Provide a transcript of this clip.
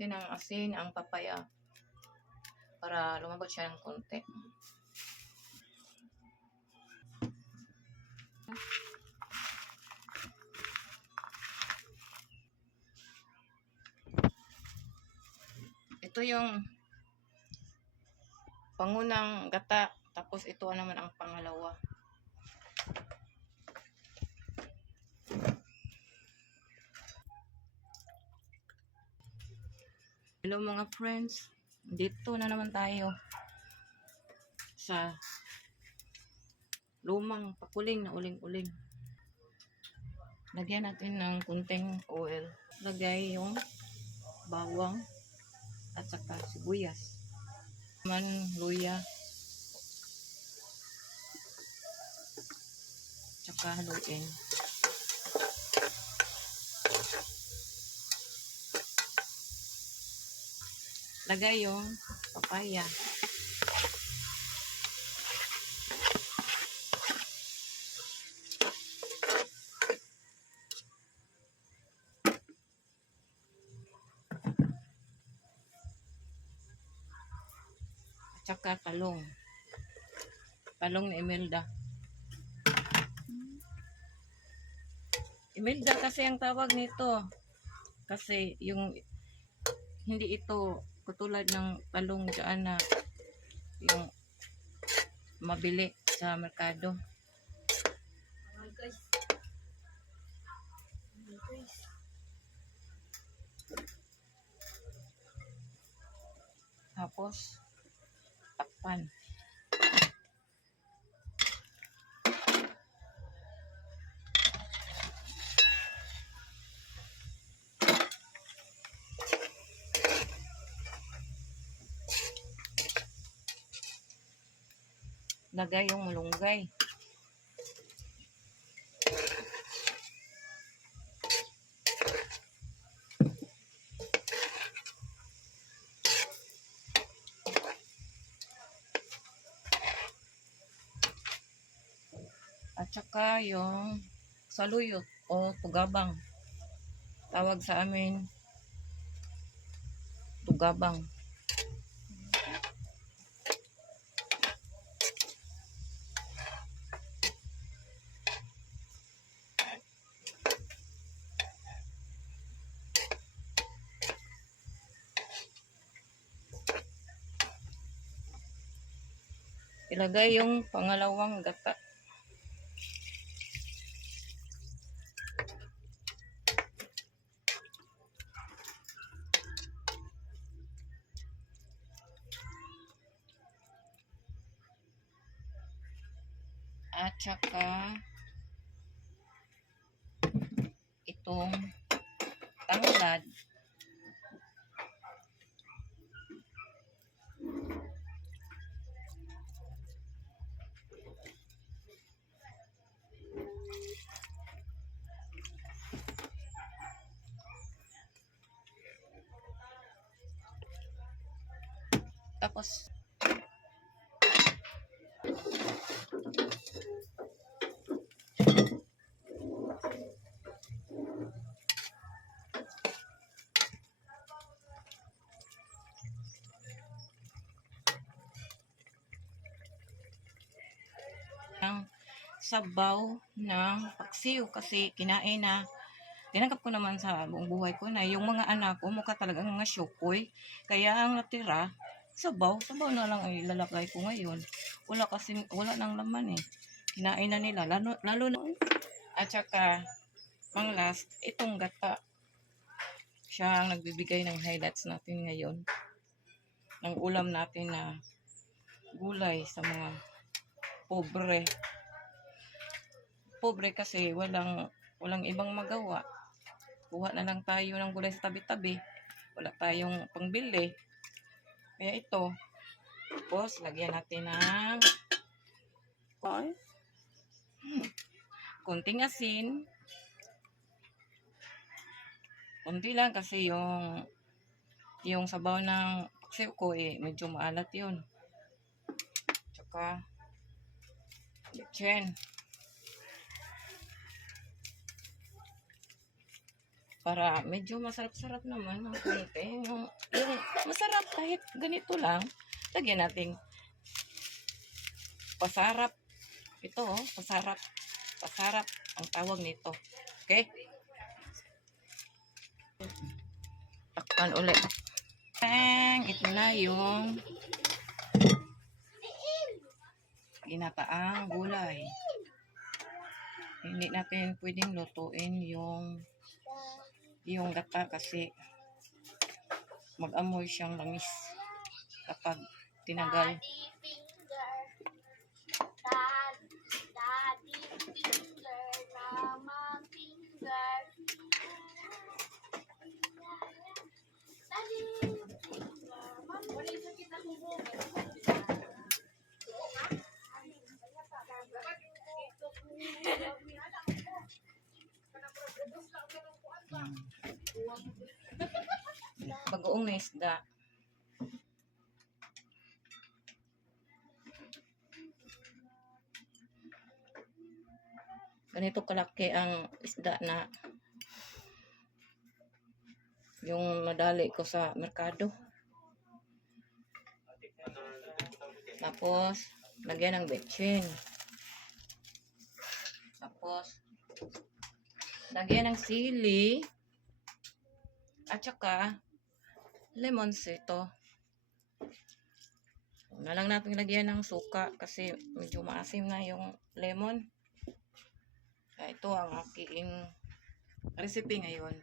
natin ng asin ang papaya para lumabot siya ng konti. Ito yung pangunang gata, tapos ito naman ang pangalawa. Hello mga friends, dito na naman tayo sa lumang pakuling na uling-uling. Lagyan natin ng kunting oil. Lagay yung bawang at saka sibuyas. Man, luya. Tsaka haluin. Lagay yung papaya. At saka talong. Talong ni Imelda. Imelda kasi ang tawag nito. Kasi yung hindi ito katulad ng talong dyan na yung mabili sa merkado. Tapos takpan. Lagay yung malunggay. At saka yung saluyot o tugabang. Tawag sa amin tugabang. Ilagay yung pangalawang gata. At saka itong tanglad. Tapos ang sabaw ng paksiw kasi kinain na. Tinanggap ko naman sa buong buhay ko na yung mga anak ko mukha talagang mga syokoy. Kaya ang natira, sabaw na lang ay lalagay ko ngayon. Wala nang laman eh. Kinain na nila, lalo na. At saka, pang last, itong gata. Siya ang nagbibigay ng highlights natin ngayon. Ng ulam natin na gulay sa mga pobre. Pobre kasi walang ibang magawa. Kuha na lang tayo ng gulay sa tabi-tabi. Wala tayong pangbili. Kaya ito. Tapos, lagyan natin ng konting asin. Konti lang kasi yung sabaw ng paksiw ko medyo maalat yun. Tsaka bitchin. para medyo masarap-sarap naman ng konti. Yung masarap kahit ganito lang. Lagyan natin pasarap. Ito, oh, pasarap. Pasarap ang tawag nito. Okay? Takpan ulit. Ito na yung ginataang gulay. Hindi natin pwedeng lutuin yung gata kasi mag-amoy siyang langis kapag tinagal. Bagoong na isda. Ganito kalaki ang isda na yung nadali ko sa merkado. Tapos, lagyan ng betchin. Tapos, lagyan ng sili. At saka, lemon sito. Na lang natin lagyan ng suka kasi medyo maasim na yung lemon. Kaya ito ang aking recipe ngayon.